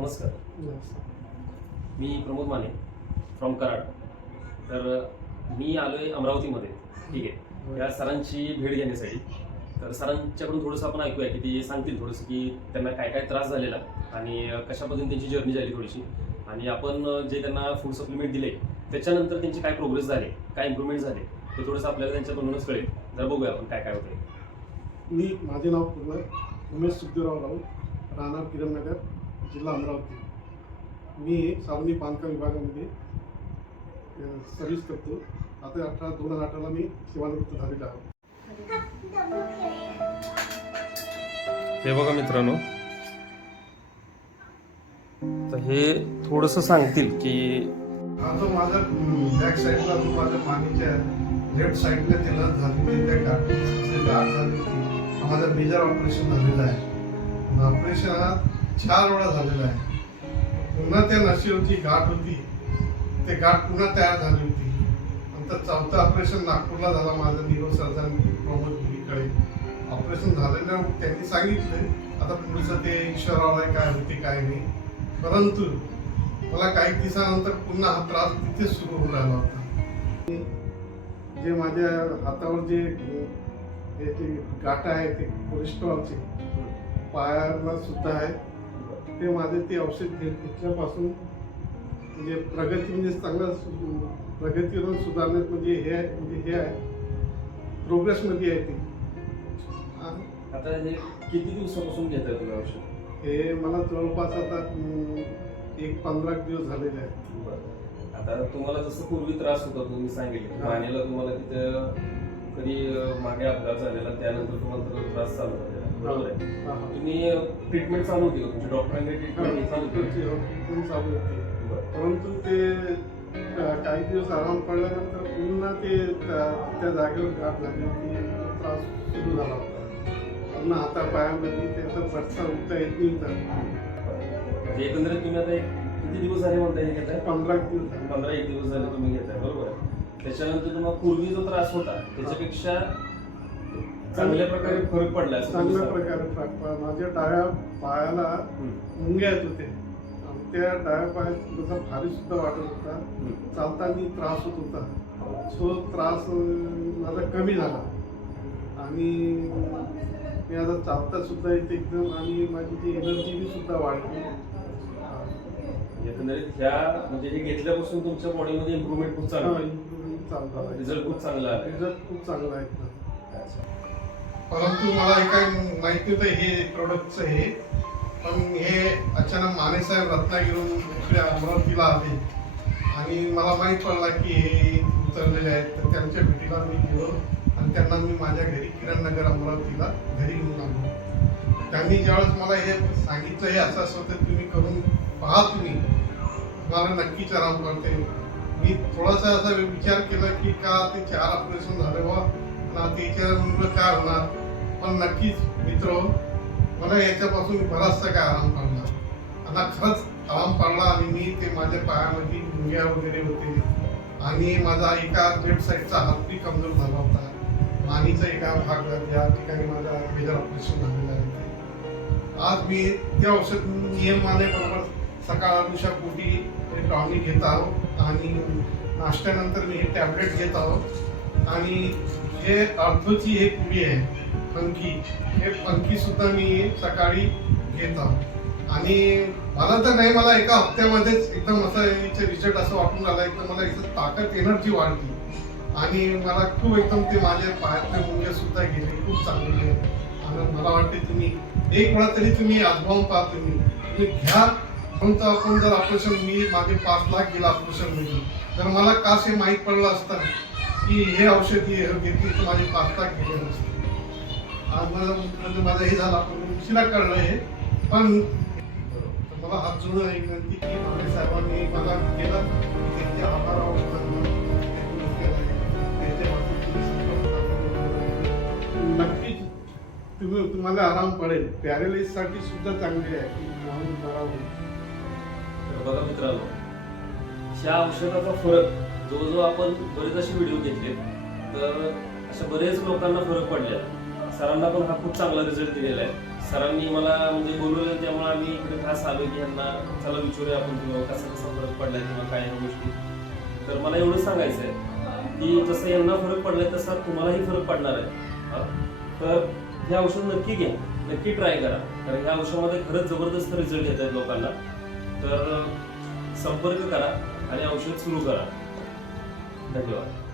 नमस्कार. मी प्रमोद माने फ्रॉम कराड. तर मी आलो आहे अमरावतीमध्ये. ठीक आहे. या सरांची भेट घेण्यासाठी. तर सरांच्याकडून थोडंसं आपण ऐकूया की ते सांगतील थोडंसं की त्यांना काय काय त्रास झालेला आणि कशा पद्धतीने त्यांची जर्नी झाली थोडीशी. आणि आपण जे त्यांना फूड सप्लिमेंट दिले त्याच्यानंतर त्यांची काय प्रोग्रेस झाले काय इम्प्रूव्हमेंट झाले ते थोडंसं आपल्याला त्यांच्या तोंडूनच कळेल. जर बघूया आपण काय काय होतंय. मी माझे नाव पूर्ण उमेश सुखदेवराव राऊत राहणार किरणनगर. जिल्हा अमरावती. मी सावनी बांधकाम विभागामध्ये सर्व्हिस करतो. आता अठरा दोन हजार अठराला मी सेवानिवृत्त झालेलो आहे. हे बघा मित्रांनो. तर हे थोडंसं सांगतील की हा जो माझा बॅक साईडला जो माझ्या मानेच्या लेफ्ट साईडला त्याला झालेली त्या गाठी झाली होती. माझा मेजर ऑपरेशन झालेला आहे. ऑपरेशन हा चार वेळा झालेला आहे पुन्हा त्या नशीवरची गाठ होती. ते गाठ पुन्हा तयार झाली होती. नंतर चौथं ऑपरेशन नागपूरला झाला माझं निरो सर्जन प्रमोद गुरीकडे ऑपरेशन झालेलं त्यांनी सांगितलं. आता पुढचं ते ईश्वराला काय होते काय नाही. परंतु मला काही दिवसानंतर पुन्हा हा त्रास तिथेच सुरू होऊन राहिला होता. जे माझ्या हातावर जे गाठ हे आहे ते कोलेस्ट्रॉलचे पायाला सुद्धा आहे. ते माझे ते औषध घेत घेतल्यापासून म्हणजे प्रगती म्हणजे चांगला सु- प्रगतीवर सुधारण्यात म्हणजे हे आहे म्हणजे हे आहे. प्रोग्रेसमध्ये आहे ते. आता हे किती दिवसापासून घेत आहे तुम्ही औषध? हे मला जवळपास आता एक पंधरा दिवस झालेले आहेत. आता तुम्हाला जसं पूर्वी त्रास होता तुम्ही सांगितलं. मानेला तुम्हाला तिथं कधी मागे अपघात झालेला त्यानंतर तुम्हाला त्रास चालू झालेला. बरोबर आहे. तुम्ही ट्रीटमेंट चालू होती का तुमची? डॉक्टरांनी ट्रीटमेंट चालू होती पण चालू होते. परंतु ते काही दिवस आराम पडल्यानंतर पुन्हा ते त्या जागेवर गाठ होती. तो त्रास सुरू झाला होता. पुन्हा हाता पायामध्ये त्याचा बरसा उठता येत नाही होता म्हणजे एकंदरीत तुम्ही आता एक किती दिवस झाले म्हणताय हे घेताय? पंधरा दिवस. पंधरा एक दिवस झाले तुम्ही घेताय. बरोबर आहे. त्याच्यानंतर तुम्हाला पूर्वी जो त्रास होता त्याच्यापेक्षा चांगल्या प्रकारे फरक पडला चांगल्या. प्रकारे फरक पडला. माझ्या डाव्या पायाला. मुंग्या येत होते त्या डाव्या पायात थोडासा भारी सुद्धा वाटत होता. चालताना त्रास होत होता तो त्रास माझा कमी झाला आणि मी आता चालता सुद्धा येते एकदम आणि माझी ती एनर्जी बी सुद्धा वाढली एकंदरीत ह्या म्हणजे हे घेतल्यापासून तुमच्या बॉडीमध्ये इम्प्रुव्हमेंट खूप चांगलं रिझल्ट खूप चांगला आहे रिझल्ट खूप चांगला आहे एकदम. परंतु मला हे काही माहिती नव्हतं हे प्रोडक्टचं हे. पण हे अचानक मानेसाहेब रत्नागिरून इकडे अमरावतीला आले. आणि मला माहीत पडला की हे उतरलेले आहेत. तर त्यांच्या भेटीला मी गेलो आणि त्यांना मी माझ्या घरी किरण नगर अमरावतीला घरी घेऊन आलो त्यांनी ज्यावेळेस मला हे सांगितलं हे असं असं होतं तुम्ही करून पहा तुम्ही. मला नक्कीच आराम करते मी थोडासा असा विचार केला की का ते चार ऑपरेशन झाले बा ना त्याच्या मुलं काय होणार? पण नक्कीच मित्र मला याच्यापासून बराचसा काय आराम पडला. आता खरंच आराम पडला आणि मी ते माझ्या पायामध्ये मुंग्या वगैरे होते. आणि माझा एका लेफ्ट साईडचा हात बी कमजोर झाला होता. मानीचा एका भाग या ठिकाणी माझा मेजर ऑपरेशन झालेलं आहे आज मी ते औषध नियमाने बरोबर सकाळ अनुषा पोटी हे टॉनिक घेत आहोत. आणि नाश्त्यानंतर मी हे टॅबलेट घेत आहोत. आणि हे अर्थोची एक पुडी आहे. फंकी हे फंकी सुद्धा मी सकाळी घेत आणि मला तर नाही मला एका हप्त्यामध्येच एकदम असं याचे रिझल्ट असं वाटून आला एकदम मला एकदम ताकद एनर्जी वाढली. आणि मला खूप एकदम ते माझे पायातले मुंगे सुद्धा गेले खूप चांगले. आहे आणि मला वाटते तुम्ही एक वेळा तरी तुम्ही आजमावून पहा तुम्ही. तुम्ही घ्या. म्हणतो आपण जर ऑपरेशन मी माझे पाच लाख गेला ऑपरेशनमध्ये. तर मला कास हे माहीत पडलं असतं की हे औषधी हे घेतली तर माझे पाच लाख गेले नसते. आज माझा म्हणजे माझा हे झाला पण उशिरा कळलं हे पण मला हात जोडून एक विनंती की माने साहेबांनी मला केलं. त्यांचे आभार नक्कीच तुम्ही तुम्हाला आराम पडेल. पॅरेलिससाठी सुद्धा चांगली आहे. म्हणून करावं. तर बघा मित्रांनो ह्या औषधाचा फरक जो जो आपण बरेच असे व्हिडिओ घेतले तर अशा बरेच लोकांना फरक पडले सरांना पण हा खूप चांगला रिझल्ट दिलेला आहे. सरांनी मला म्हणजे बोलवलं त्यामुळे आम्ही इकडे खास आलो की यांना चला विचारूया आपण किंवा कसा कसा फरक पडला किंवा काय ह्या गोष्टी. तर मला एवढं सांगायचं आहे की जसं यांना फरक पडलाय तसा तुम्हालाही फरक पडणार आहे. तर हे औषध नक्की घ्या. नक्की ट्राय करा. कारण ह्या औषधामध्ये खरंच जबरदस्त रिझल्ट येत आहेत लोकांना. तर संपर्क करा आणि औषध सुरू करा. धन्यवाद.